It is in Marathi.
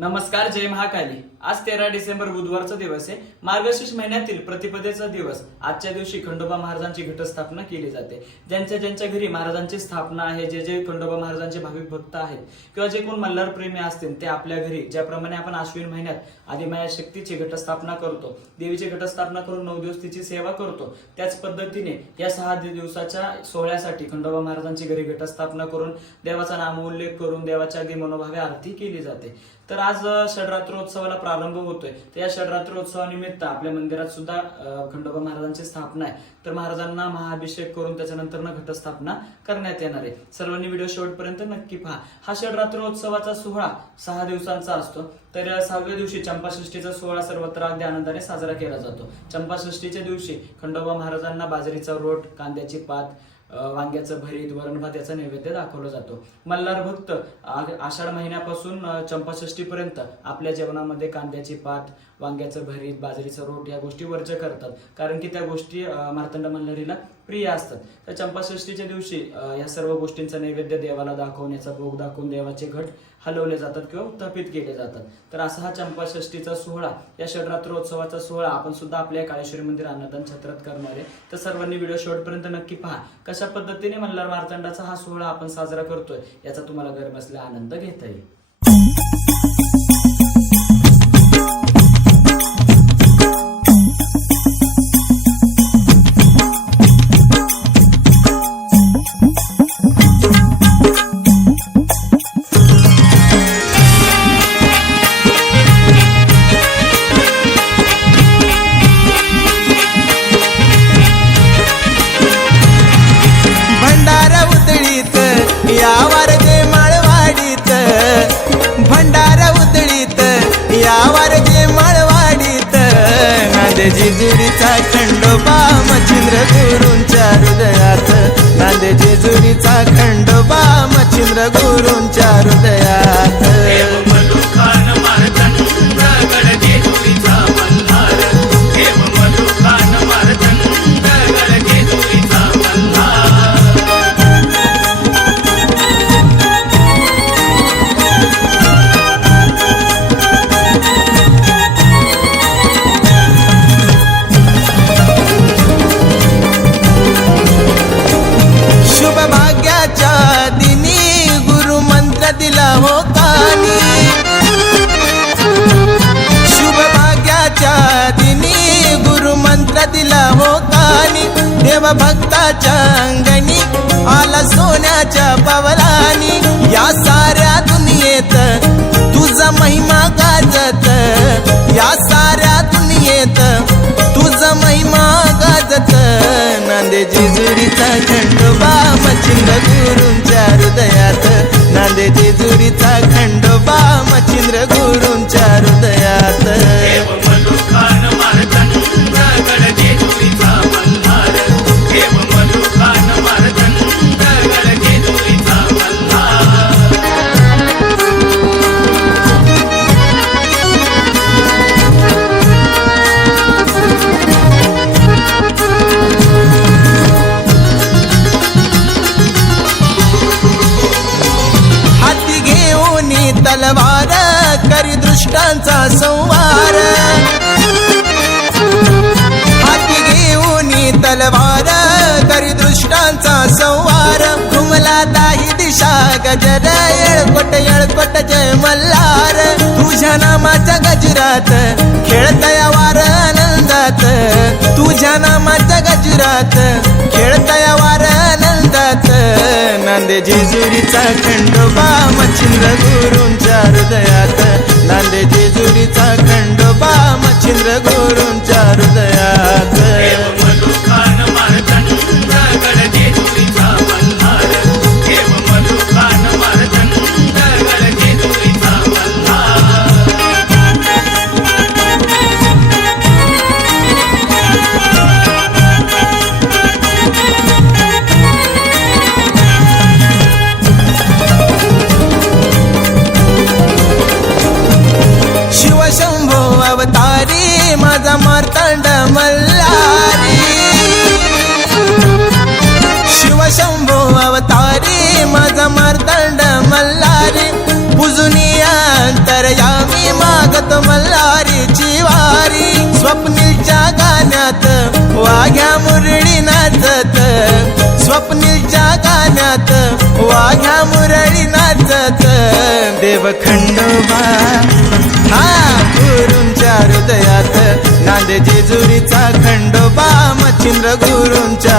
नमस्कार जय महाकाली. आज तेरा डिसेंबर बुधवारचा दिवस आहे. मार्गशीर्ष महिन्यातील प्रतिपदेचा दिवस. आजच्या दिवशी खंडोबा महाराजांची घटस्थापना केली जाते. ज्यांच्या ज्यांच्या घरी महाराजांची स्थापना आहे जे जे खंडोबा महाराजांचे भाविक भक्त आहेत किंवा जे कोण मल्हार प्रेमी असतील ते आपल्या घरी ज्याप्रमाणे आपण आश्विन महिन्यात आदिमाया शक्तीची घटस्थापना करतो देवीची घटस्थापना करून नऊ दिवस तिची सेवा करतो त्याच पद्धतीने या सहा दिवसाच्या सोहळ्यासाठी खंडोबा महाराजांची घरी घटस्थापना करून देवाचा नामोल्लेख करून देवाच्या अगदी मनोभावे आरती केली जाते. तर आज अ, षडरात्रोत्सवाला प्रारंभ होतोय. तर या षडरात्रोत्सवानिमित्त आपल्या मंदिरात सुद्धा खंडोबा महाराजांची स्थापना आहे. तर महाराजांना महाअभिषेक करून त्याच्यानंतर घटस्थापना करण्यात येणार आहे. सर्वांनी व्हिडिओ शेवटपर्यंत नक्की पहा. हा षडरात्रोत्सवाचा सोहळा सहा दिवसांचा असतो. तर सहाव्या दिवशी चंपाषष्ठीचा सोहळा सर्वत्र अगदी आनंदाने साजरा केला जातो. चंपाषष्ठीच्या दिवशी खंडोबा महाराजांना बाजरीचा रोट कांद्याची पात वांग्याचं भरीत वरण भात याचा नैवेद्य दाखवला जातो. मल्हार भक्त आषाढ महिन्यापासून चंपाषष्टीपर्यंत चंपाषष्ठीपर्यंत आपल्या जेवणामध्ये कांद्याची पात वांग्याचं भरीत बाजरीचं रोट या गोष्टी वर्ज करतात. कारण की त्या गोष्टी मार्तंड मल्हारीला प्रिय असतात तर चंपाषष्ठीच्या दिवशी या सर्व गोष्टींचा नैवेद्य देवाला दाखवण्याचा भोग दाखवून देवाचे घट हलवले जातात किंवा उत्थापित केले जातात. तर असा हा चंपाषष्ठीचा सोहळा या षडरात्रोत्सवाचा सोहळा आपण सुद्धा आपल्या काळेश्वरी मंदिर अन्नदान छत्रात करणार आहे. तर सर्वांनी व्हिडिओ शेवटपर्यंत नक्की पहा. कशा पद्धतीने मल्हार मार्तंडाचा हा सोहळा आपण साजरा करतोय याचा तुम्हाला घर बसल्या आनंद घेता येईल. देवभक्ताच्या भक्ताच्या अंगणी आला सोन्याच्या पवलानी. या साऱ्या दुनियेत तुझा महिमा गाजत. या साऱ्या दुनियेत तुझा महिमा गाजत. नांदे जेजुरीचा खंडोबा मच्छिंद्र गुरूंच्या हृदयात. नांदे जेजुरीचा खंडोबा मच्छिंद्र गुरूंच्या हृदयात. तलवार करी दृष्टांचा संवार. हाती घेऊन तलवार करी दृष्टांचा संवार. घुमला दाही दिशा गजर येळकोट येळकोट जय मल्हार. तुझ्या नामाच्या गजरात खेळतया वार आनंदात. तुझ्या नामाच्या गजरात नांदे जेजुरीचा खंडोबा मच्छिंद्र गुरूंच्या हृदयात. नांदे जेजुरीचा खंडोबा मच्छिंद्र गुरूंच्या हृदयात. मागत मल्हारीची वारी स्वप्नीलच्या गाण्यात वाघ्या मुरळी नाचत. स्वप्नीलच्या गाण्यात वाघ्या मुरळी नाचत. देव खंडोबा हा गुरूंच्या हृदयात नांदे जेजुरीचा खंडोबा मच्छिंद्र गुरूंच्या